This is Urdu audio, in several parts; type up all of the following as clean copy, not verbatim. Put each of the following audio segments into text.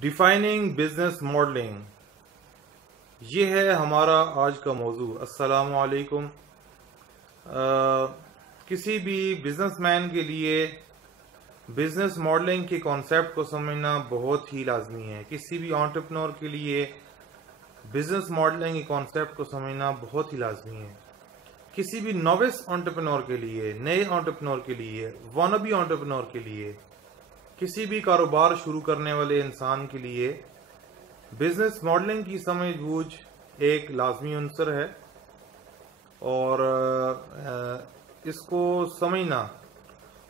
ڈیفائننگ بزنس ماڈلنگ، یہ ہے ہمارا آج کا موضوع۔ السلام علیکم۔ کسی بھی بزنس مین کے لیے بزنس ماڈلنگ کے کانسیپٹ کو سمجھنا بہت ہی لازمی ہے۔ کسی بھی انٹرپرینور کے لیے بزنس ماڈلنگ کے کانسیپٹ کو سمجھنا بہت ہی لازمی ہے۔ کسی بھی نووس انٹرپرینور کے لیے، نئے انٹرپرینور کے لیے، وانبی انٹرپرینور کے لیے، کسی بھی کاروبار شروع کرنے والے انسان کے لیے بزنس ماڈلنگ کی سمجھ بوجھ ایک لازمی عنصر ہے، اور اس کو سمجھنا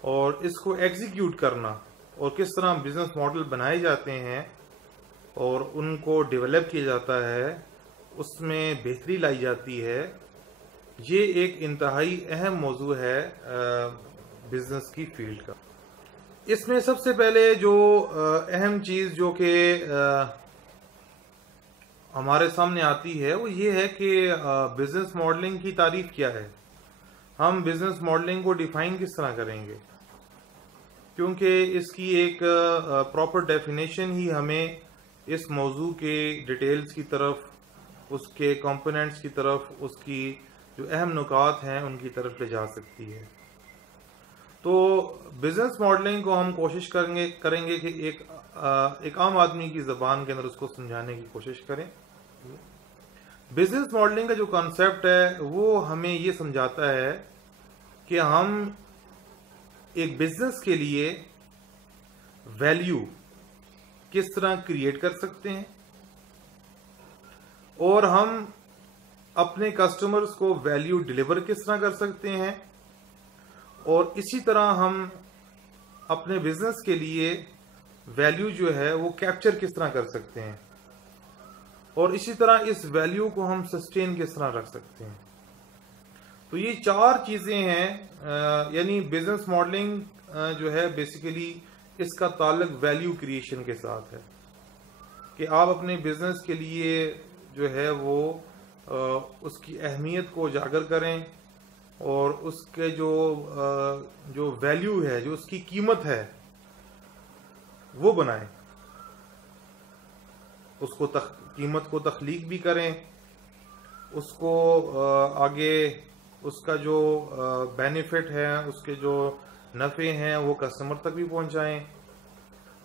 اور اس کو ایگزیکیوٹ کرنا اور کس طرح بزنس ماڈل بنائے جاتے ہیں اور ان کو ڈیولپ کیا جاتا ہے، اس میں بہتری لائی جاتی ہے، یہ ایک انتہائی اہم موضوع ہے بزنس کی فیلڈ کا۔ اس میں سب سے پہلے جو اہم چیز جو کہ ہمارے سامنے آتی ہے وہ یہ ہے کہ بزنس ماڈلنگ کی تعریف کیا ہے۔ ہم بزنس ماڈلنگ کو ڈیفائن کس طرح کریں گے، کیونکہ اس کی ایک پراپر ڈیفینیشن ہی ہمیں اس موضوع کے ڈیٹیلز کی طرف، اس کے کمپوننٹس کی طرف، اس کی جو اہم نکات ہیں ان کی طرف لے جا سکتی ہے۔ تو بزنس ماڈلنگ کو ہم کوشش کریں گے کہ ایک عام آدمی کی زبان کے اندر اس کو سمجھانے کی کوشش کریں۔ بزنس ماڈلنگ کا جو کانسیپٹ ہے وہ ہمیں یہ سمجھاتا ہے کہ ہم ایک بزنس کے لیے ویلیو کس طرح کریٹ کر سکتے ہیں، اور ہم اپنے کسٹمرز کو ویلیو ڈیلیور کس طرح کر سکتے ہیں، اور اسی طرح ہم اپنے بزنس کے لیے ویلیو جو ہے وہ کیپچر کس طرح کر سکتے ہیں، اور اسی طرح اس ویلیو کو ہم سسٹین کس طرح رکھ سکتے ہیں۔ تو یہ چار چیزیں ہیں، یعنی بزنس ماڈلنگ جو ہے بیسیکلی اس کا تعلق ویلیو کریشن کے ساتھ ہے، کہ آپ اپنے بزنس کے لیے جو ہے وہ اس کی اہمیت کو اجاگر کریں اور اس کے جو ویلیو ہے، جو اس کی قیمت ہے وہ بنائیں، اس کو قیمت کو تخلیق بھی کریں، اس کو آگے اس کا جو بینیفٹ ہے، اس کے جو نفع ہیں وہ کسٹمر تک بھی پہنچائیں،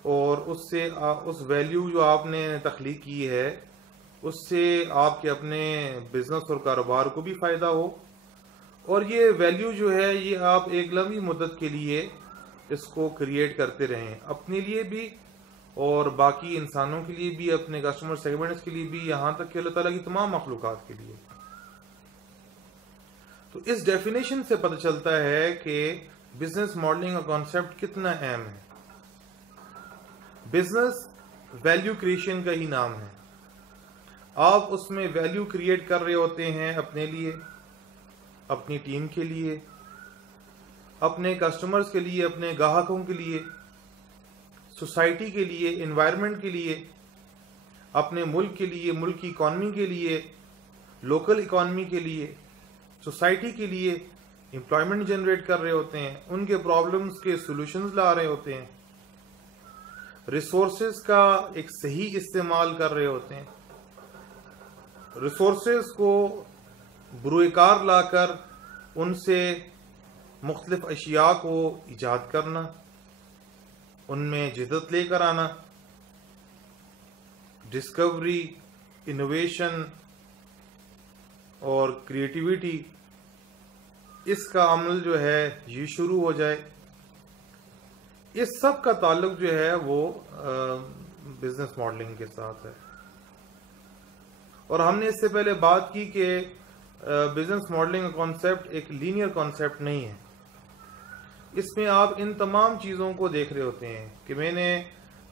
اور اس سے اس ویلیو جو آپ نے تخلیق کی ہے اس سے آپ کے اپنے بزنس اور کاروبار کو بھی فائدہ ہو، اور یہ ویلیو جو ہے یہ آپ ایک لمبی مدت کے لیے اس کو کریٹ کرتے رہیں، اپنے لیے بھی اور باقی انسانوں کے لیے بھی، اپنے کسٹمر سیگمنٹس کے لیے بھی، یہاں تک کہ اللہ تعالیٰ کی تمام مخلوقات کے لیے۔ تو اس ڈیفینیشن سے پتہ چلتا ہے کہ بزنس ماڈلنگ کا کانسیپٹ کتنا اہم ہے۔ بزنس ویلیو کریشن کا ہی نام ہے۔ آپ اس میں ویلیو کریٹ کر رہے ہوتے ہیں اپنے لیے، اپنی ٹیم کے لیے، اپنے کسٹمرز کے لیے، اپنے گاہکوں کے لیے، سوسائٹی کے لیے، انوائرمنٹ کے لیے، اپنے ملک کے لیے، ملک کی اکانومی کے لیے، لوکل اکانومی کے لیے، سوسائٹی کے لیے امپلائمنٹ جنریٹ کر رہے ہوتے ہیں، ان کے پرابلمز کے سولوشنز لا رہے ہوتے ہیں، ریسورسز کا ایک صحیح استعمال کر رہے ہوتے ہیں، ریسورسز کو بروئے کار لا کر ان سے مختلف اشیاء کو ایجاد کرنا، ان میں جدت لے کر آنا، ڈسکوری، انوویشن اور کریٹیویٹی، اس کا عمل جو ہے یہ شروع ہو جائے۔ اس سب کا تعلق جو ہے وہ بزنس ماڈلنگ کے ساتھ ہے، اور ہم نے اس سے پہلے بات کی کہ بزنس ماڈلنگ کا کانسیپٹ ایک لینئر کانسیپٹ نہیں ہے۔ اس میں آپ ان تمام چیزوں کو دیکھ رہے ہوتے ہیں کہ میں نے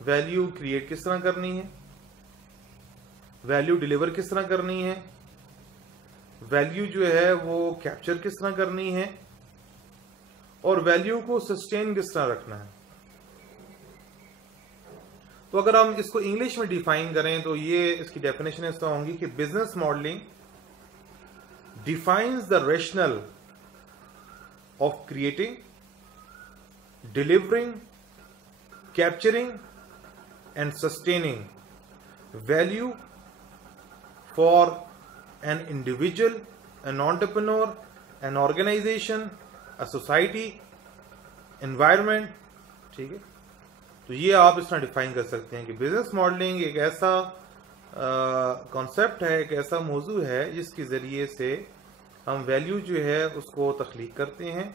ویلیو کریٹ کس طرح کرنی ہے، ویلیو ڈیلیور کس طرح کرنی ہے، ویلیو جو ہے وہ کیپچر کس طرح کرنی ہے، اور ویلیو کو سسٹین کس طرح رکھنا ہے۔ تو اگر ہم اس کو انگلش میں ڈیفائن کریں تو یہ اس کی ڈیفینیشن اس طرح ہوں گی کہ business modelling defines the rationale of creating, delivering, capturing and sustaining value for an individual, an entrepreneur, an organization, a society, environment. ٹھیک ہے, تو یہ آپ اس طرح ڈیفائن کر سکتے ہیں کہ بزنس ماڈلنگ ایک ایسا کانسیپٹ ہے, ایک ایسا موضوع ہے جس کے ذریعے سے ہم ویلیو جو ہے اس کو تخلیق کرتے ہیں,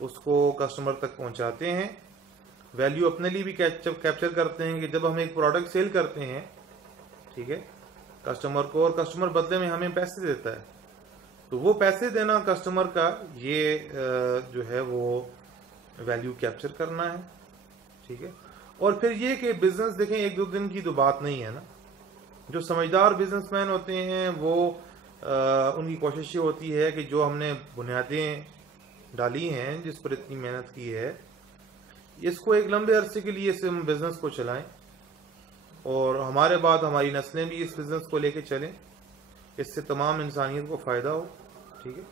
اس کو کسٹمر تک پہنچاتے ہیں. ویلیو اپنے لیے بھی کیپچر کرتے ہیں کہ جب ہم ایک پروڈکٹ سیل کرتے ہیں, ٹھیک ہے, کسٹمر کو, اور کسٹمر بدلے میں ہمیں پیسے دیتا ہے, تو وہ پیسے دینا کسٹمر کا, یہ جو ہے وہ ویلیو کیپچر کرنا ہے. ٹھیک ہے, اور پھر یہ کہ بزنس دیکھیں ایک دو دن کی تو بات نہیں ہے نا. جو سمجھدار بزنس مین ہوتے ہیں وہ ان کی کوشش یہ ہوتی ہے کہ جو ہم نے بنیادیں ڈالی ہیں, جس پر اتنی محنت کی ہے, اس کو ایک لمبے عرصے کے لیے ہم بزنس کو چلائیں, اور ہمارے بعد ہماری نسلیں بھی اس بزنس کو لے کے چلیں, اس سے تمام انسانیت کو فائدہ ہو. ٹھیک ہے,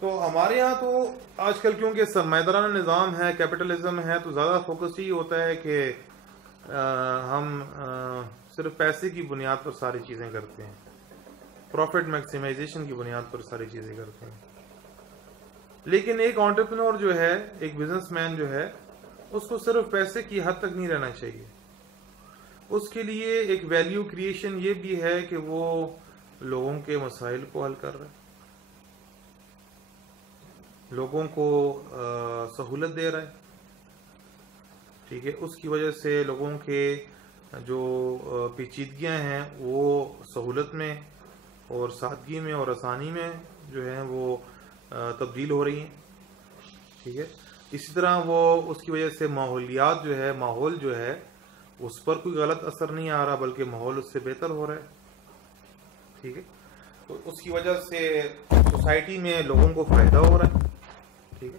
تو ہمارے یہاں تو آج کل کیونکہ سرمایہ دارانہ نظام ہے, کیپٹلزم ہے, تو زیادہ فوکس یہ ہوتا ہے کہ ہم صرف پیسے کی بنیاد پر ساری چیزیں کرتے ہیں, پروفٹ میکسیمائزیشن کی بنیاد پر ساری چیزیں کرتے ہیں. لیکن ایک انٹرپرینور جو ہے, ایک بزنس مین جو ہے, اس کو صرف پیسے کی حد تک نہیں رہنا چاہیے. اس کے لیے ایک ویلیو کریشن یہ بھی ہے کہ وہ لوگوں کے مسائل کو حل کر رہا ہے, لوگوں کو سہولت دے رہا ہے. ٹھیک ہے, اس کی وجہ سے لوگوں کے جو پیچیدگیاں ہیں وہ سہولت میں اور سادگی میں اور آسانی میں جو ہیں وہ تبدیل ہو رہی ہیں. ٹھیک ہے, اسی طرح وہ اس کی وجہ سے ماحولیات جو ہے, ماحول جو ہے, اس پر کوئی غلط اثر نہیں آ رہا, بلکہ ماحول اس سے بہتر ہو رہا ہے. ٹھیک ہے, تو اس کی وجہ سے سوسائٹی میں لوگوں کو فائدہ ہو رہا ہے. ٹھیک ہے,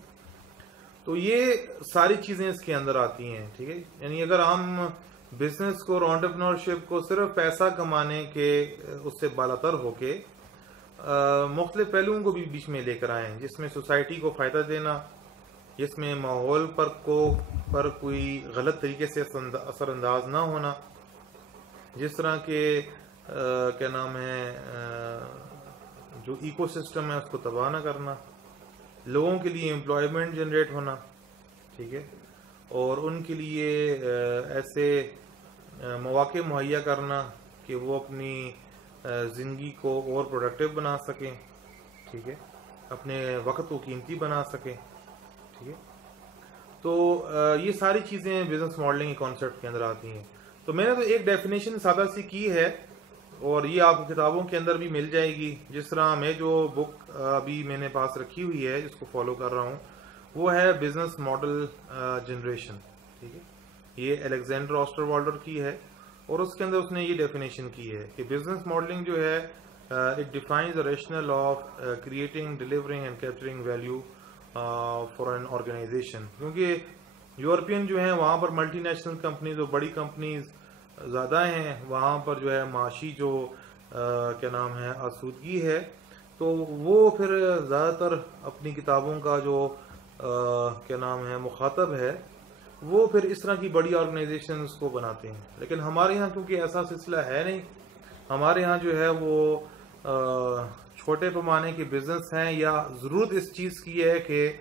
تو یہ ساری چیزیں اس کے اندر آتی ہیں. ٹھیک ہے, یعنی اگر ہم بزنس کو اور انٹرپرینورشپ کو صرف پیسہ کمانے کے اس سے بالاتر ہو کے مختلف پہلوؤں کو بھی بیچ میں لے کر آئیں, جس میں سوسائٹی کو فائدہ دینا, جس میں ماحول پر کوئی غلط طریقے سے اثر انداز نہ ہونا, جس طرح کے کیا نام ہے جو ایکو سسٹم ہے اس کو تباہ نہ کرنا, لوگوں کے لیے امپلائمنٹ جنریٹ ہونا. ٹھیک ہے, اور ان کے لیے ایسے مواقع مہیا کرنا کہ وہ اپنی زندگی کو اور پروڈکٹیو بنا سکیں. ٹھیک ہے, اپنے وقت کو قیمتی بنا سکیں. ٹھیک ہے, تو یہ ساری چیزیں بزنس ماڈلنگ کے کانسیپٹ کے اندر آتی ہیں. تو میں نے تو ایک ڈیفینیشن سادہ سی کی ہے, اور یہ آپ کو کتابوں کے اندر بھی مل جائے گی. جس طرح میں جو بک ابھی میں نے پاس رکھی ہوئی ہے, جس کو فالو کر رہا ہوں, وہ ہے بزنس ماڈل جنریشن. ٹھیک ہے, یہ الیگزینڈر آسٹروالڈر کی ہے, اور اس کے اندر اس نے یہ ڈیفینیشن کی ہے کہ بزنس ماڈلنگ جو ہے it defines the rationale of creating, delivering and capturing value for an organisation. کیونکہ یورپین جو ہیں وہاں پر ملٹی نیشنل کمپنیز اور بڑی کمپنیز زیادہ ہیں, وہاں پر جو ہے معاشی جو کیا نام ہے آسودگی ہے, تو وہ پھر زیادہ تر اپنی کتابوں کا جو کیا نام ہے مخاطب ہے, وہ پھر اس طرح کی بڑی آرگنائزیشنز کو بناتے ہیں. لیکن ہمارے ہاں کیونکہ ایسا سلسلہ ہے نہیں, ہمارے ہاں جو ہے وہ چھوٹے پیمانے کے بزنس ہیں, یا ضرورت اس چیز کی ہے کہ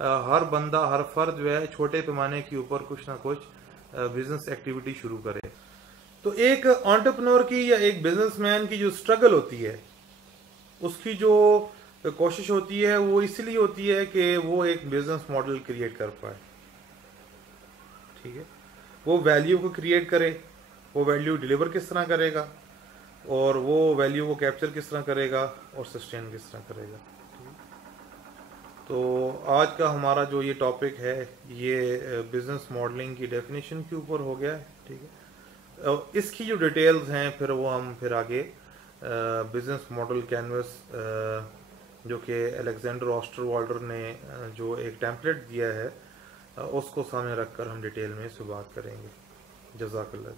ہر بندہ, ہر فرد جو ہے چھوٹے پیمانے کے اوپر کچھ نہ کچھ بزنس ایکٹیویٹی شروع کرے. تو ایک انٹرپرینور کی یا ایک بزنس مین کی جو سٹرگل ہوتی ہے, اس کی جو کوشش ہوتی ہے, وہ اس لیے ہوتی ہے کہ وہ ایک بزنس ماڈل کریٹ کر پائے. ٹھیک ہے, وہ ویلیو کو کریٹ کرے, وہ ویلیو ڈیلیور کس طرح کرے گا, اور وہ ویلیو کو کیپچر کس طرح کرے گا, اور سسٹین کس طرح کرے گا. تو آج کا ہمارا جو یہ ٹاپک ہے یہ بزنس ماڈلنگ کی ڈیفینیشن کے اوپر ہو گیا ہے. ٹھیک ہے, اس کی جو ڈیٹیلز ہیں پھر وہ ہم پھر آگے بزنس ماڈل کینوس جو کہ الیگزینڈر آسٹروالڈر نے جو ایک ٹیمپلیٹ دیا ہے, اس کو سامنے رکھ کر ہم ڈیٹیل میں اس سے بات کریں گے. جزاک اللہ.